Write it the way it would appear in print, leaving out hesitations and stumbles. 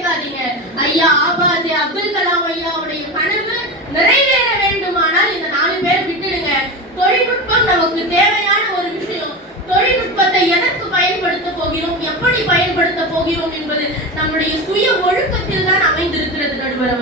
கேட்காதீங்க. ஐயா ஆபாஜே அப்துல் கலாம் ஐயாவுடைய கனவு நிறைவேற வேண்டுமானால் இந்த 4 பேரை விட்டுடுங்க. தொழில்நுட்பம் நமக்கு தேவையான ஒரு விஷயம். தொழில்நுட்பத்தை எதற்கு பயன்படுத்த போகிறோம், எப்படி பயன்படுத்த போகிறோம் என்பது நம்முடைய சுய ஒழுக்கத்தில் தான் அமைந்திருக்கிறது நடுவர்.